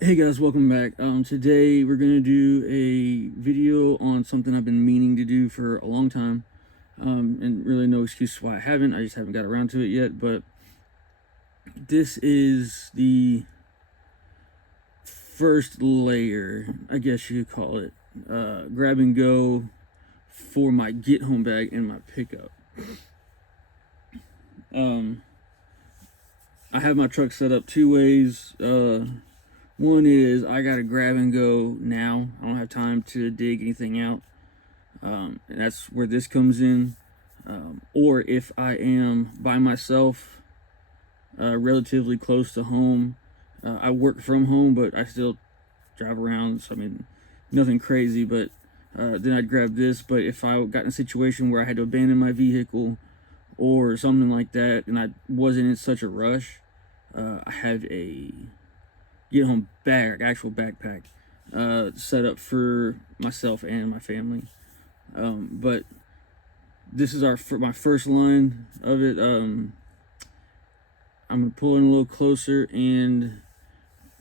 Hey guys, welcome back. Today we're gonna do a video on something I've been meaning to do for a long time, and really no excuse why I haven't. I just haven't got around to it yet. But this is the first layer, I guess you could call it, grab and go for my get home bag and my pickup. I have my truck set up two ways. One is I gotta grab and go now. I don't have time to dig anything out. And that's where this comes in. Or if I am by myself, relatively close to home, I work from home, but I still drive around. So I mean, nothing crazy. But then I'd grab this. But if I got in a situation where I had to abandon my vehicle or something like that, and I wasn't in such a rush, I have a get home bag, actual backpack, set up for myself and my family. But this is my first line of it. I'm gonna pull in a little closer and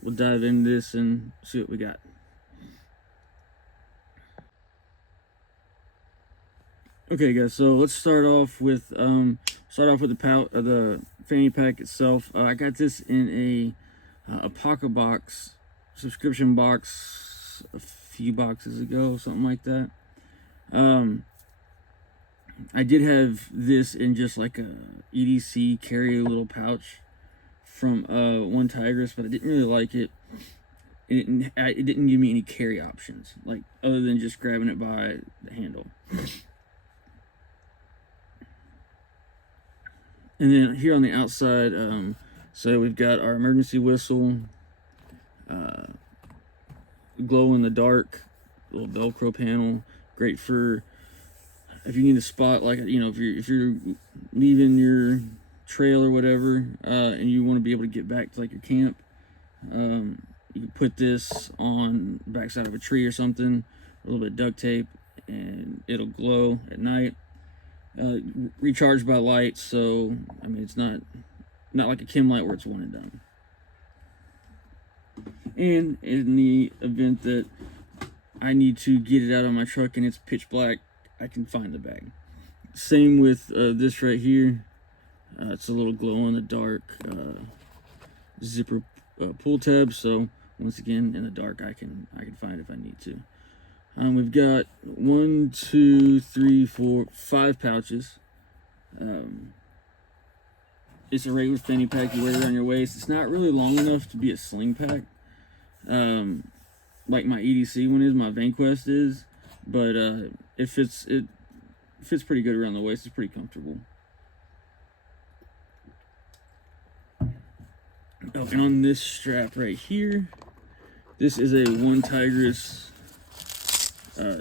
we'll dive into this and see what we got. Okay, guys. So let's start off with the fanny pack itself. I got this in a Pocket Box subscription box a few boxes ago, something like that. I did have this in just like a EDC carry little pouch from One Tigress, but I didn't really like it. It didn't give me any carry options, like other than just grabbing it by the handle. And then here on the outside, so we've got our emergency whistle, glow in the dark, little Velcro panel, great for if you need a spot, like, you know, if you're leaving your trail or whatever, and you want to be able to get back to like your camp, you can put this on the backside of a tree or something, a little bit of duct tape, and it'll glow at night. Recharged by light, so I mean it's not like a chem light where it's one and done. And in the event that I need to get it out of my truck and it's pitch black, I can find the bag. Same with this right here. It's a little glow in the dark zipper pull tab, so once again in the dark I can find it if I need to. We've got 1, 2, 3, 4, 5 pouches. It's a regular fanny pack you wear around your waist. It's not really long enough to be a sling pack, like my EDC one is, my VanQuest is, but it fits pretty good around the waist. It's pretty comfortable. Oh, and on this strap right here, this is a One Tigress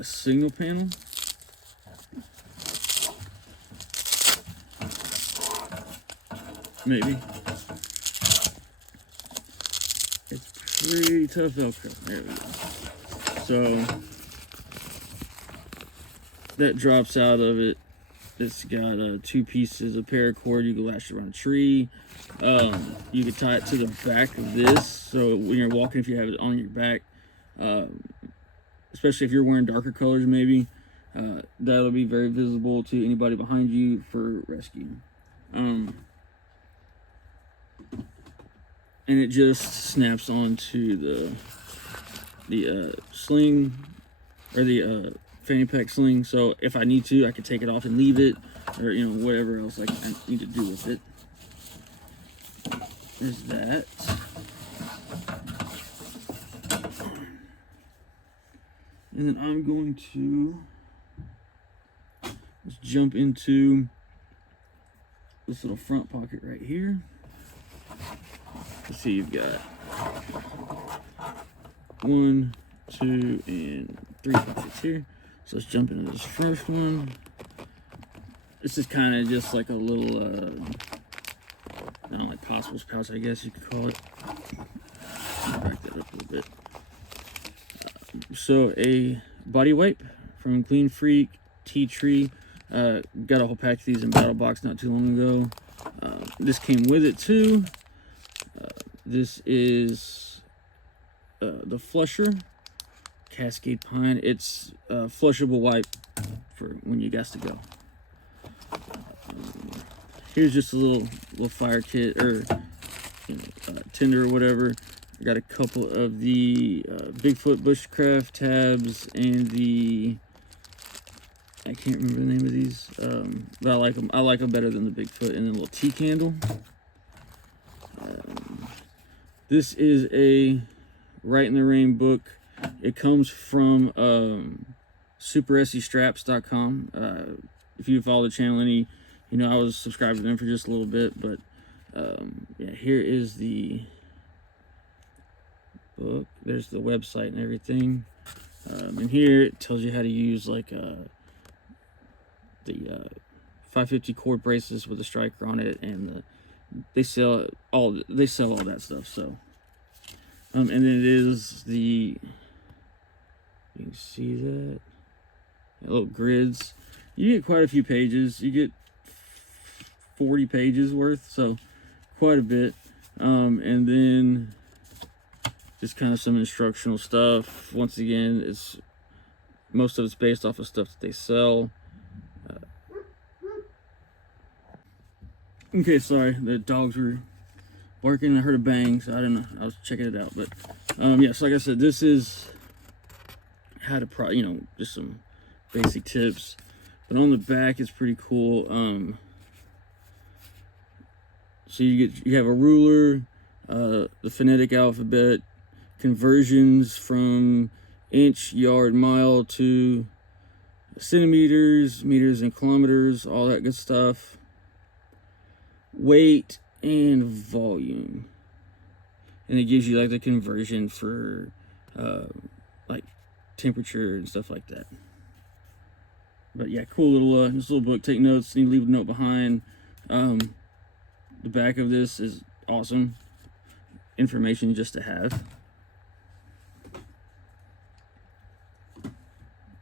signal panel. Maybe. It's pretty tough Velcro. There we go. So that drops out of it. It's got 2 pieces of paracord. You can lash it around a tree. You can tie it to the back of this, so when you're walking, if you have it on your back, especially if you're wearing darker colors, maybe that'll be very visible to anybody behind you for rescue. And it just snaps onto the sling, or the fanny pack sling. So if I need to, I can take it off and leave it, or you know, whatever else I need to do with it. There's that. And then I'm going to just jump into this little front pocket right here. Let's see, you've got 1, 2, and 3 pockets here. So let's jump into this first one. This is kind of just like a little, I don't know, like Possibles pouch, I guess you could call it. Back that up a little bit. So a body wipe from Clean Freak, Tea Tree. Got a whole pack of these in Battle Box not too long ago. This came with it too. This is the Flusher Cascade Pine. It's a flushable wipe for when you got to go. Here's just a little fire kit, or tinder or whatever. I got a couple of the Bigfoot Bushcraft tabs and the, I can't remember the name of these, but I like them. I like them better than the Bigfoot. And then a little tea candle. This is a Right in the Rain book. It comes from SuperSEStraps.com. If you follow the channel any, I was subscribed to them for just a little bit, but yeah, here is the book. There's the website and everything. And here it tells you how to use like the 550 cord braces with a striker on it, and they sell all that stuff. So and then it is the, you can see that little grids. You get quite a few pages. You get 40 pages worth, so quite a bit. And then just kind of some instructional stuff. Once again, most of it's based off of stuff that they sell. Okay, sorry, the dogs were barking. I heard a bang, so I don't know. I was checking it out, but yeah. So like I said, this is how to just some basic tips. But on the back, it's pretty cool. So you have a ruler, the phonetic alphabet, conversions from inch, yard, mile to centimeters, meters, and kilometers, all that good stuff. Weight and volume, and it gives you like the conversion for like temperature and stuff like that. But yeah, cool little this little book. Take notes. You leave a note behind. The back of this is awesome information just to have.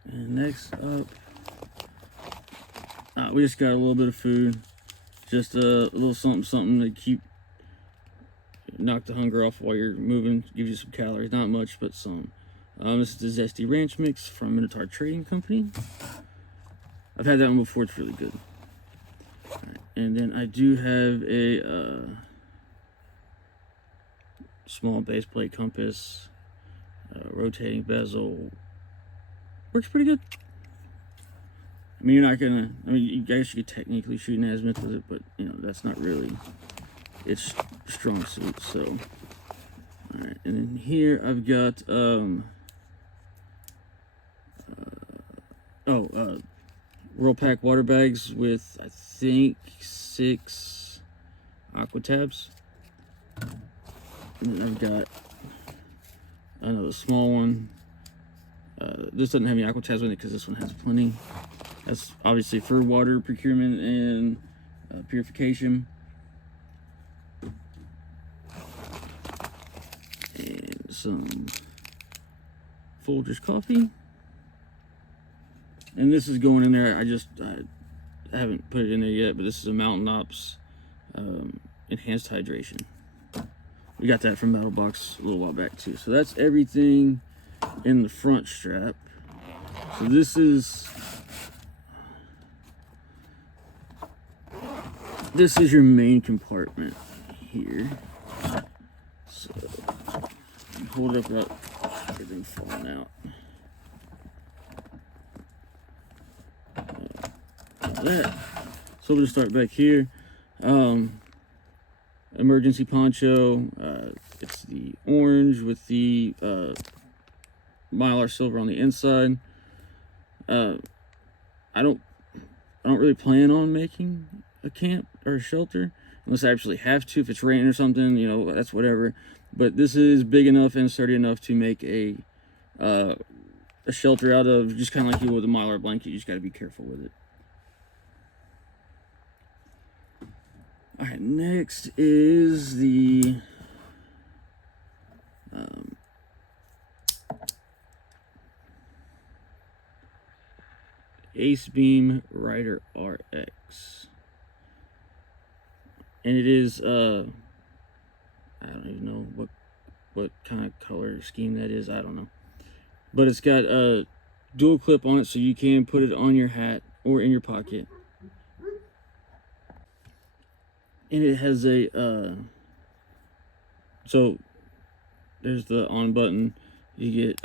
And next up, we just got a little bit of food. Just a little something to knock the hunger off while you're moving. Gives you some calories, not much, but some. This is the Zesty Ranch Mix from Minotaur Trading Company. I've had that one before. It's really good. Right. And then I do have a small base plate compass, rotating bezel. Works pretty good. I mean, you're not gonna, I guess you could technically shoot an azimuth with it, but that's not really its strong suit. So, all right, and then here I've got Whirlpack water bags with, I think, 6 aqua tabs. And then I've got another small one. This doesn't have any aqua tabs in it because this one has plenty. That's obviously for water procurement and purification. And some Folgers coffee. And this is going in there. I haven't put it in there yet, but this is a Mountain Ops enhanced hydration. We got that from Metal Box a little while back too. So that's everything in the front strap. So this is your main compartment here. So hold it up without everything falling out. That. So we'll just start back here. Emergency poncho. It's the orange with the Mylar silver on the inside. I don't really plan on making a camp or a shelter unless I actually have to. If it's raining or something, that's whatever. But this is big enough and sturdy enough to make a shelter out of, just kind of like you would with a Mylar blanket. You just got to be careful with it. All right, next is the AceBeam Rider RX, and it is I don't even know what kind of color scheme that is, I don't know. But it's got a dual clip on it, so you can put it on your hat or in your pocket. And it has a so there's the on button. You get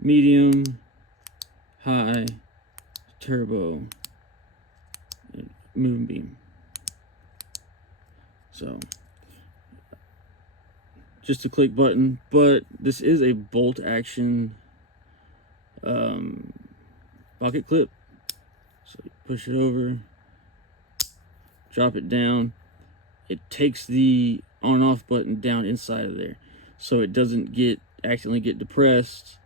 medium, high, turbo, and moonbeam. So just a click button, but this is a bolt action pocket clip. So you push it over, drop it down. It takes the on and off button down inside of there, so it doesn't accidentally get depressed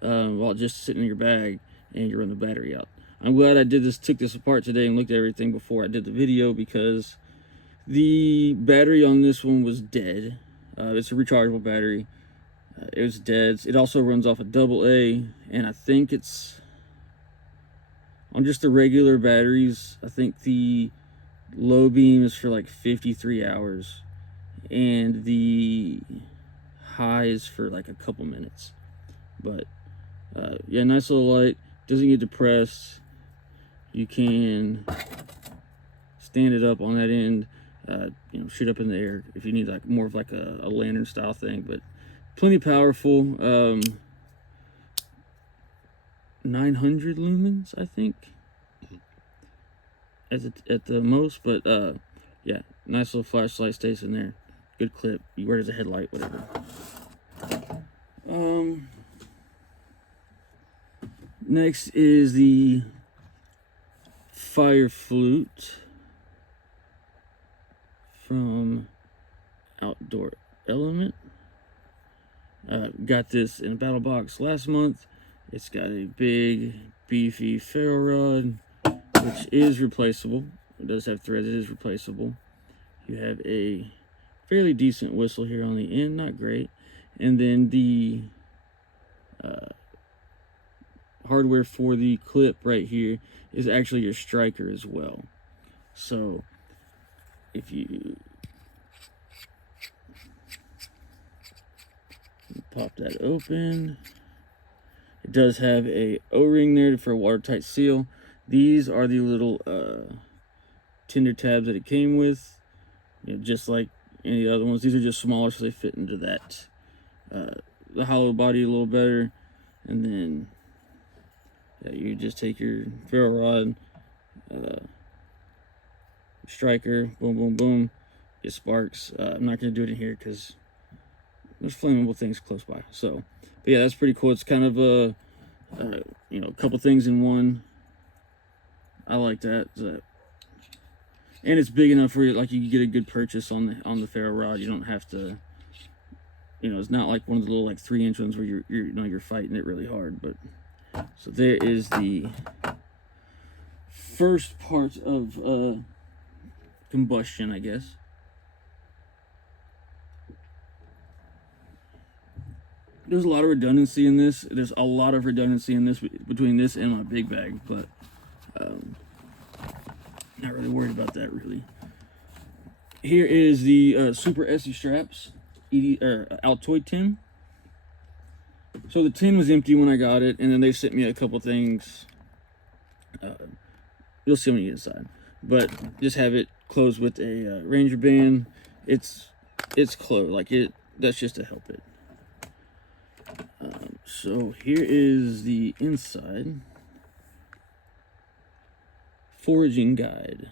while just sitting in your bag and you run the battery out. I'm glad I took this apart today and looked at everything before I did the video, because the battery on this one was dead. It's a rechargeable battery. It was dead. It also runs off a AA, and I think it's on just the regular batteries. I think the low beam is for like 53 hours, and the high is for like a couple minutes. But yeah, nice little light. Doesn't get depressed. You can stand it up on that end, you know, shoot up in the air if you need like more of like a lantern style thing. But plenty powerful. 900 lumens, I think, at the most. But yeah, nice little flashlight, stays in there. Good clip. You wear it as a headlight, whatever. Next is the Fire Flute from Outdoor Element. Got this in a battle box last month. It's got a big, beefy ferro rod, which is replaceable. It does have threads, it is replaceable. You have a fairly decent whistle here on the end, not great. And then the hardware for the clip right here is actually your striker as well. So if you pop that open, it does have a O-ring there for a watertight seal. These are the little tinder tabs that it came with, you know, just like any other ones. These are just smaller, so they fit into that the hollow body a little better. And then yeah, you just take your ferro rod, striker, boom, boom, boom, it sparks. I'm not going to do it in here because there's flammable things close by. So, but yeah, that's pretty cool. It's kind of a, you know, a couple things in one. I like that. And it's big enough where like you can get a good purchase on the ferro rod. You don't have to, you know, it's not like one of the little like 3-inch ones where you're fighting it really hard. But so there is the first part of combustion, I guess. There's a lot of redundancy in this. There's a lot of redundancy in this between this and my big bag, but not really worried about that really. Here is the Super Essie Straps Altoid tin. So the tin was empty when I got it, and then they sent me a couple things. You'll see when you get inside, but just have it closed with a Ranger band. It's closed like it. That's just to help it. So here is the inside. Foraging guide.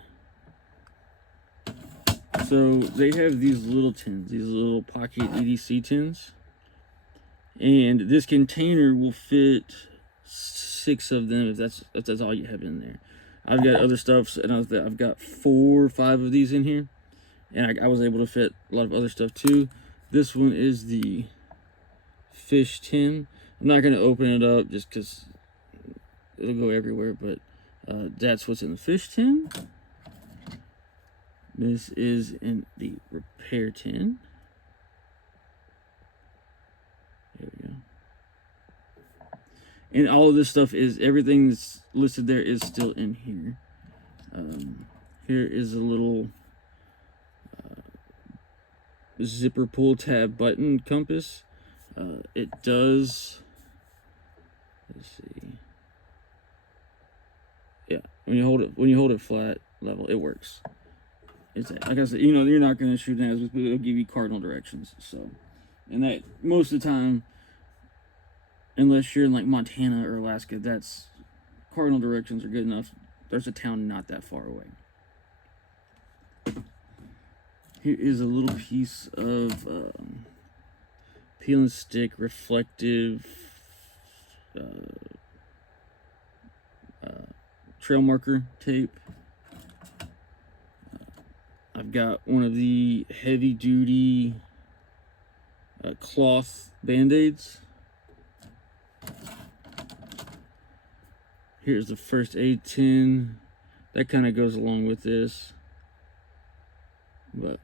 So they have these little tins, these little pocket EDC tins, and this container will fit 6 of them if that's all you have in there. I've got other stuff, and I've got 4 or 5 of these in here, and I was able to fit a lot of other stuff too. This one is the fish tin. I'm not going to open it up just because it'll go everywhere, but that's what's in the fish tin. This is in the repair tin. There we go. And all of this stuff is, everything that's listed there is still in here. Here is a little zipper pull tab button compass. It does, let's see, yeah, when you hold it flat level, it works. It's, like I said, you know, you're not going to shoot an azimuth, but it'll give you cardinal directions. So, and that most of the time, unless you're in like Montana or Alaska, that's cardinal directions are good enough. There's a town not that far away. Here is a little piece of peel and stick reflective trail marker tape. I've got one of the heavy duty cloth band-aids. Here's the first aid tin. That kind of goes along with this. But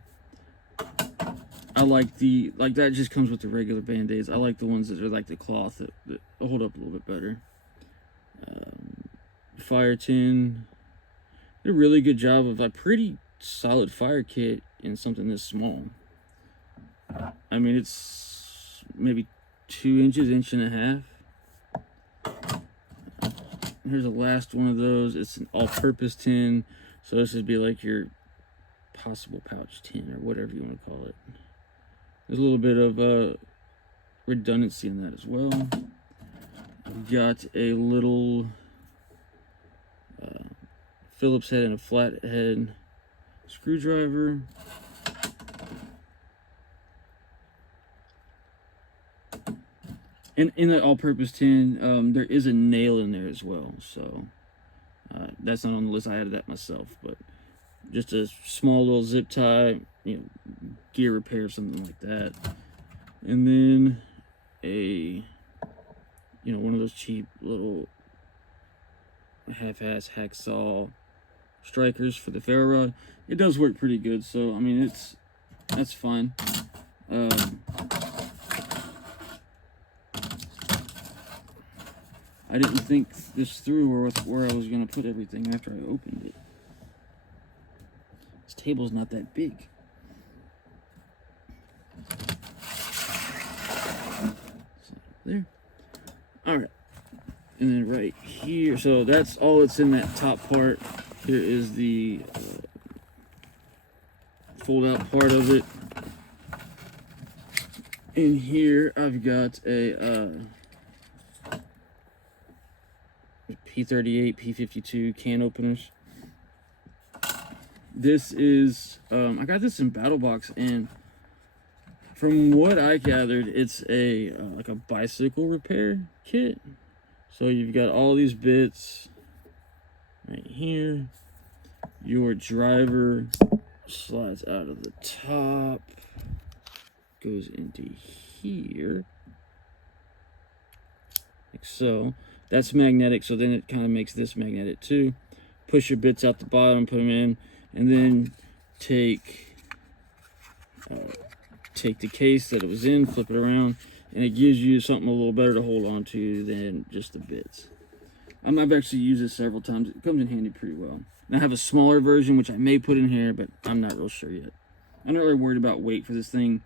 I like that just comes with the regular band-aids. I like the ones that are like the cloth that hold up a little bit better. Fire tin. Did a really good job of a pretty solid fire kit in something this small. I mean, it's maybe 2 inches, inch and a half. Here's the last one of those. It's an all-purpose tin, so this would be like your possible pouch tin or whatever you want to call it. There's a little bit of redundancy in that as well. I've got a little Phillips head and a flathead screwdriver. And in that all-purpose tin, there is a nail in there as well. So that's not on the list. I added that myself, but just a small little zip tie, you know, gear repair, something like that. And then one of those cheap little half-ass hacksaw strikers for the ferro rod. It does work pretty good, so I mean that's fine. I didn't think this through where I was gonna put everything after I opened it. This table's not that big. So, there. All right. And then right here, so that's all that's in that top part. Here is the fold out part of it. In here, I've got a P38, P52 can openers. This is, I got this in Battle Box, and from what I gathered, it's a like a bicycle repair kit. So you've got all these bits right here. Your driver slides out of the top, goes into here, like so. That's magnetic, so then it kind of makes this magnetic too. Push your bits out the bottom, put them in, and then take the case that it was in, flip it around, and it gives you something a little better to hold on to than just the bits. I've actually used this several times. It comes in handy pretty well. And I have a smaller version, which I may put in here, but I'm not real sure yet. I'm not really worried about weight for this thing.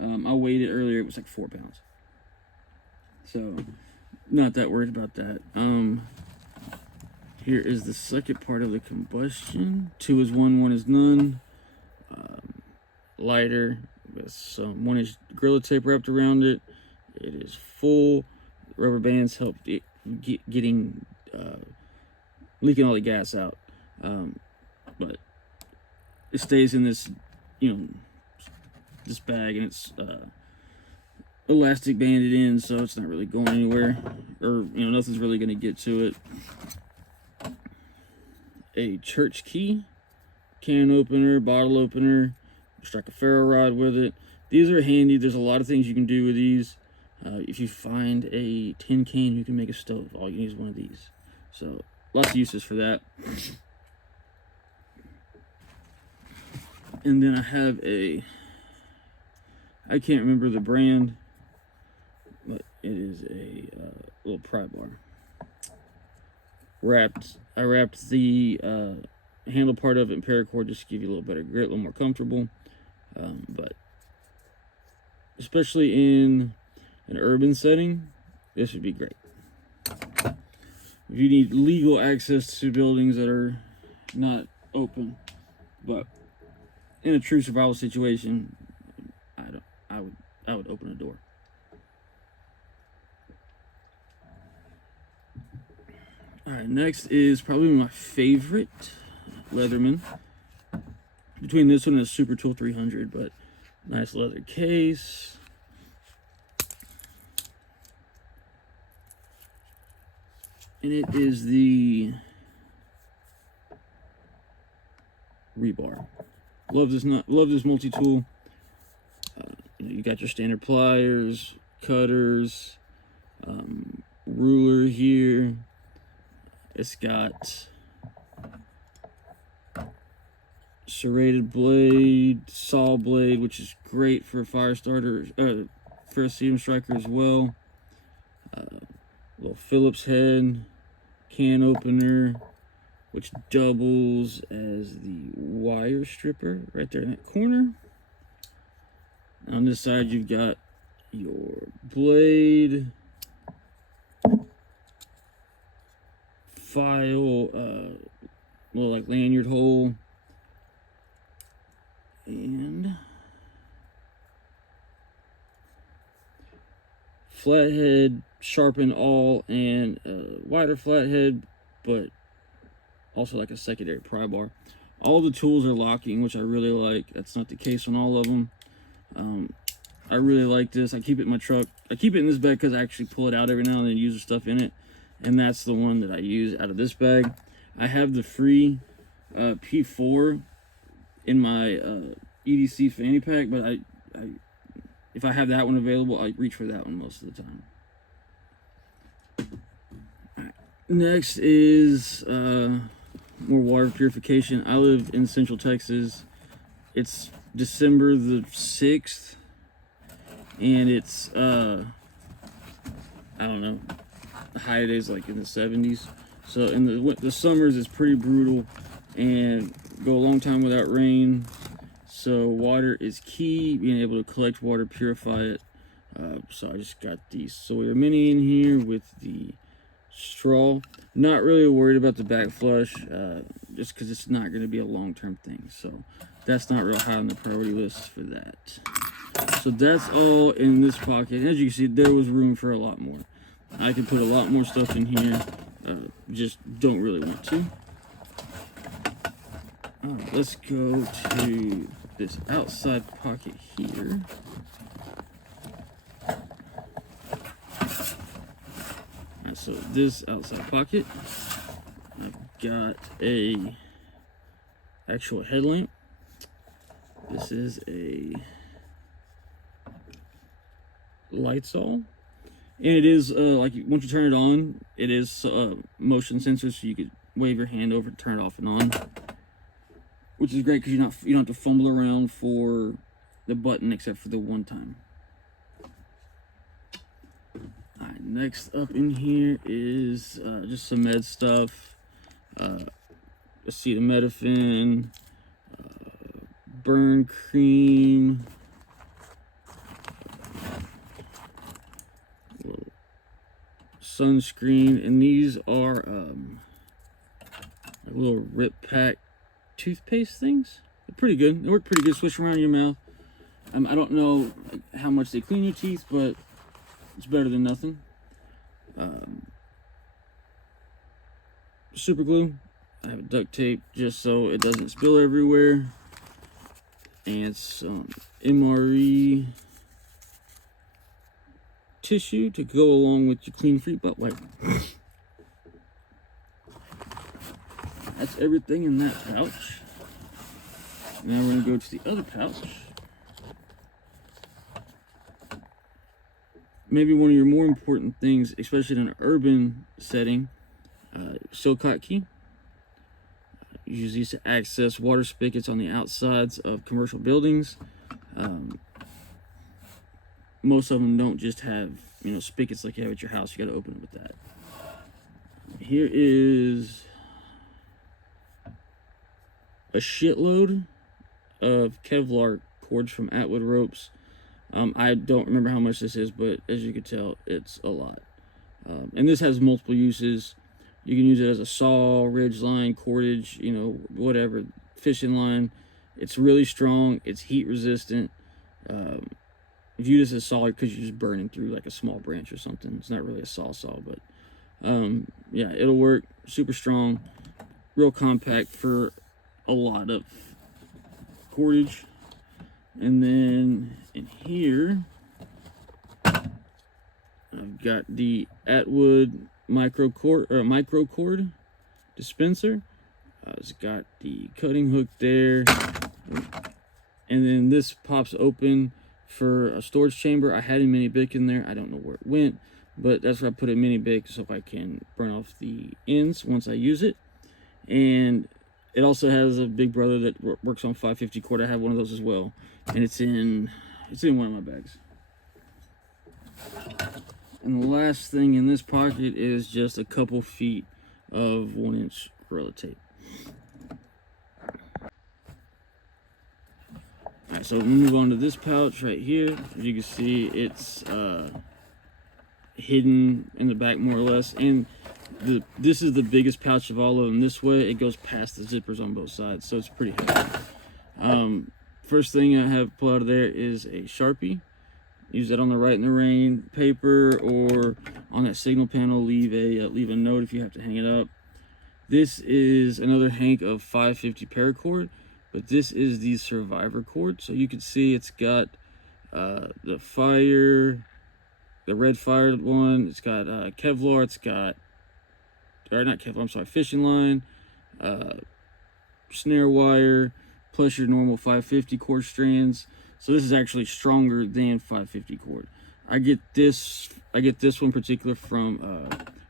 I weighed it earlier. It was like 4 pounds. So, not that worried about that. Here is the second part of the combustion. 2 is 1, 1 is none. Lighter with some 1-inch Gorilla Tape wrapped around it. It is full. Rubber bands help it getting leaking all the gas out. But it stays in this, this bag, and it's elastic banded in, so it's not really going anywhere, or nothing's really going to get to it. A church key, can opener, bottle opener, strike a ferro rod with it. These are handy. There's a lot of things you can do with these. If you find a tin can, you can make a stove. All you need is one of these. So lots of uses for that. And then I have I can't remember the brand, but it is a little pry bar. I wrapped the handle part of it in paracord just to give you a little better grip, a little more comfortable. But especially in an urban setting, this would be great. If you need legal access to buildings that are not open, but in a true survival situation, I would open a door. All right, next is probably my favorite Leatherman. Between this one and the Super Tool 300, but nice leather case. And it is the rebar. Love this multi-tool. You got your standard pliers, cutters, ruler here. It's got serrated blade, saw blade, which is great for a fire starter, for a seam striker as well. Little Phillips head, can opener, which doubles as the wire stripper right there in that corner. On this side, you've got your blade, file, little like lanyard hole, and flathead, sharpen all, and wider flathead, but also like a secondary pry bar. All the tools are locking, which I really like. That's not the case on all of them. I really like this. I keep it in my truck. I keep it in this bag because I actually pull it out every now and then and use the stuff in it. And that's the one that I use out of this bag. I have the free P4 in my EDC fanny pack, but if I have that one available, I reach for that one most of the time. Right. Next is more water purification. I live in Central Texas. It's December the 6th, and it's I don't know, the high days like in the 70s. So in the summers it's pretty brutal and go a long time without rain. So water is key, being able to collect water, purify it. So I just got the Sawyer Mini in here with the straw. Not really worried about the back flush, just because it's not going to be a long-term thing. So that's not real high on the priority list for that. So that's all in this pocket. As you can see, there was room for a lot more. I could put a lot more stuff in here, just don't really want to. All right, let's go to this outside pocket here. Right, so this outside pocket, I've got a actual headlamp. This is a Lights-All, and it is like once you turn it on, it is motion sensor, so you could wave your hand over to turn it off and on, which is great because you don't have to fumble around for the button except for the one time. Alright, next up in here is just some med stuff, acetaminophen, burn cream, sunscreen, and these are little Rip Pack toothpaste things. They're pretty good. They work pretty good. Swish around your mouth. I don't know how much they clean your teeth, but it's better than nothing. Super glue. I have duct tape just so it doesn't spill everywhere, and some MRE tissue to go along with your clean free butt wipe. That's everything in that pouch. Now we're going to go to the other pouch. Maybe one of your more important things, especially in an urban setting, Silcock key. Use these to access water spigots on the outsides of commercial buildings. Most of them don't just have, spigots like you have at your house. You got to open it with that. Here is a shitload of Kevlar cords from Atwood Ropes. I don't remember how much this is, but as you can tell, it's a lot. And this has multiple uses. You can use it as a saw, ridge line, cordage, you know, whatever, fishing line. It's really strong. It's heat resistant. View this as solid because you're just burning through like a small branch or something. It's not really a saw, but yeah, it'll work. Super strong, real compact for a lot of cordage. And then in here, I've got the Atwood micro cord dispenser. It's got the cutting hook there, and then this pops open for a storage chamber. I had a mini bic in there. I don't know where it went, but that's where I put a mini bic so I can burn off the ends once I use it. And it also has a big brother that works on 550 cord. I have one of those as well, and it's in one of my bags. And the last thing in this pocket is just a couple feet of 1-inch Gorilla Tape. Alright, so we'll move on to this pouch right here. As you can see, it's hidden in the back more or less. And this is the biggest pouch of all of them. This way, it goes past the zippers on both sides, so it's pretty heavy. First thing I have pulled out of there is a Sharpie. Use that on the Write in the Rain paper, or on that signal panel, leave a note if you have to hang it up. This is another hank of 550 paracord, but this is the Survivor cord. So you can see it's got the red fire one. It's got Kevlar. It's got, or not Kevlar, I'm sorry, fishing line, snare wire, plus your normal 550 cord strands. So this is actually stronger than 550 cord. I get this one in particular from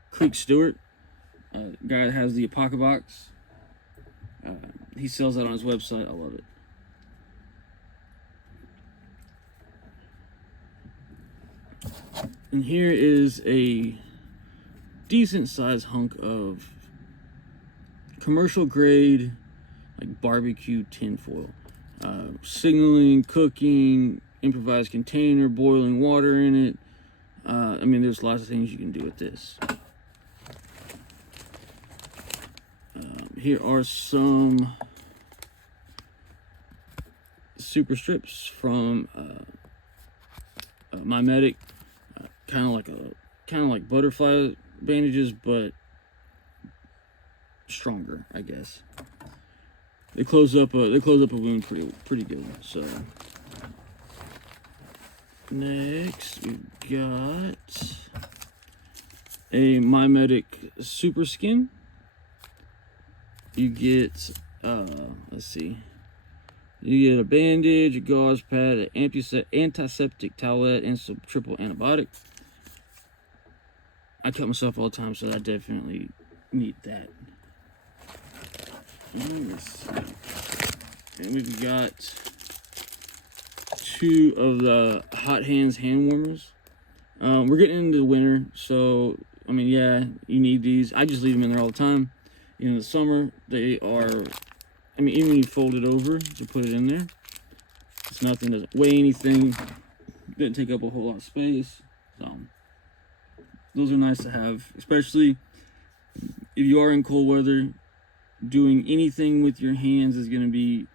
Creek Stewart, guy that has the Apoca box. He sells that on his website. I love it. And here is a decent sized hunk of commercial grade, like barbecue tinfoil. Signaling, cooking, improvised container, boiling water in it. I mean, there's lots of things you can do with this. Here are some super strips from MyMedic. Kind of like butterfly bandages, but stronger, I guess. They close up a wound pretty good. So next we've got a MyMedic Super Skin. You get let's see. You get a bandage, a gauze pad, an antiseptic towelette, and some triple antibiotic. I cut myself all the time, so I definitely need that. And we've got 2 of the Hot Hands hand warmers. We're getting into the winter, so I mean, yeah, you need these. I just leave them in there all the time. In the summer, they are, I mean, even when you fold it over to put it in there, it's nothing, doesn't weigh anything, didn't take up a whole lot of space. So those are nice to have, especially if you are in cold weather. Doing anything with your hands is going to be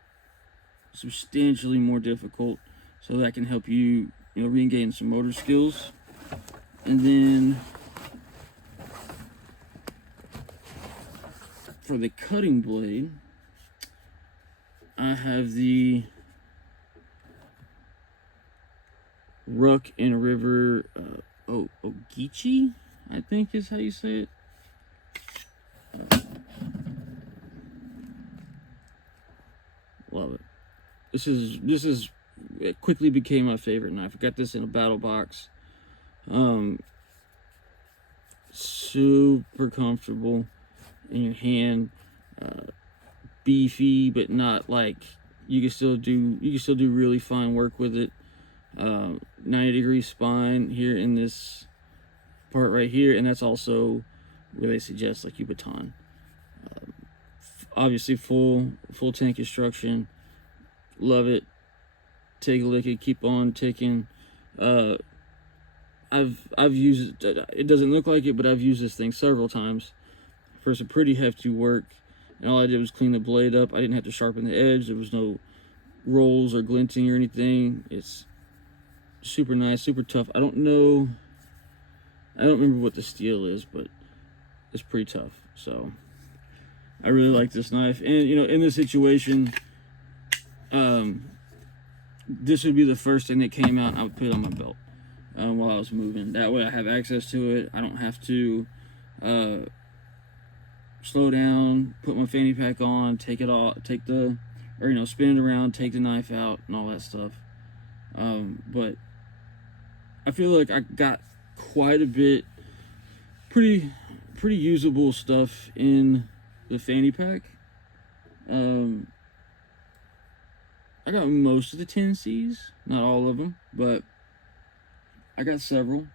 substantially more difficult, so that can help you, regain some motor skills. And then for the cutting blade, I have the Ruck and River Ogeechee, I think is how you say it. Love it. This is it quickly became my favorite knife. I got this in a battle box. Super comfortable in your hand. Beefy, but not like, you can still do really fine work with it. 90-degree spine here in this part right here, and that's also where they suggest like you baton. Obviously full tank construction. Love it. Take a lick, keep on ticking. Uh, I've used it. It doesn't look like it, but I've used this thing several times for some pretty hefty work. And all I did was clean the blade up. I didn't have to sharpen the edge. There was no rolls or glinting or anything. It's super nice, super tough. I don't remember what the steel is, but it's pretty tough. So I really like this knife. And you know, in this situation, this would be the first thing that came out. I would put it on my belt while I was moving. That way I have access to it. I don't have to slow down, put my fanny pack on, take it off, spin it around, take the knife out, and all that stuff. But I feel like I got quite a bit, pretty usable stuff in the fanny pack. I got most of the 10Cs, not all of them, but I got several.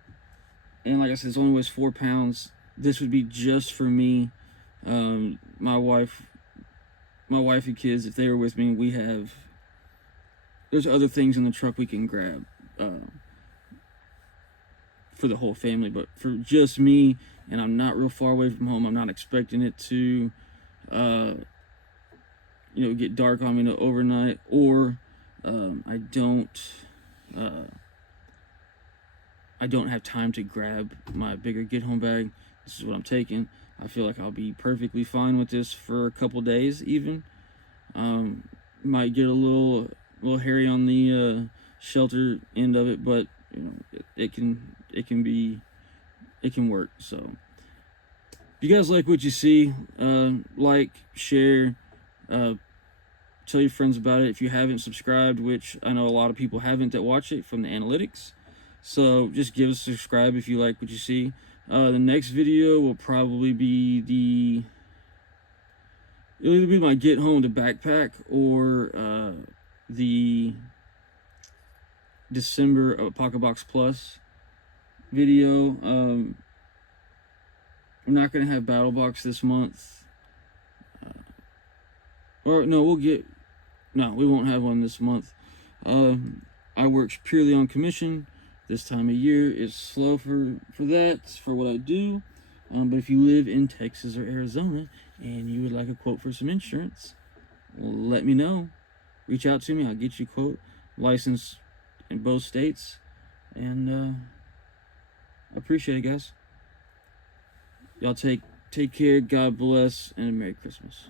And like I said, it only weighs 4 pounds. This would be just for me. My wife and kids, if they were with me, there's other things in the truck we can grab for the whole family, but for just me, and I'm not real far away from home, I'm not expecting it to get dark on me overnight, or I don't have time to grab my bigger get home bag. This is what I'm taking. I feel like I'll be perfectly fine with this for a couple days even. Might get a little hairy on the shelter end of it, but you know, it can work. So if you guys like what you see, like, share, tell your friends about it. If you haven't subscribed, which I know a lot of people haven't that watch it from the analytics, so just give us a subscribe if you like what you see. The next video will probably be it'll either be my get home to backpack, or the December Pocket Box Plus video. We're not gonna have Battle Box this month, or no, we won't have one this month. I work purely on commission. This time of year is slow for what I do. But if you live in Texas or Arizona and you would like a quote for some insurance, let me know. Reach out to me. I'll get you a quote. Licensed in both states. And I appreciate it, guys. Y'all take care. God bless, and Merry Christmas.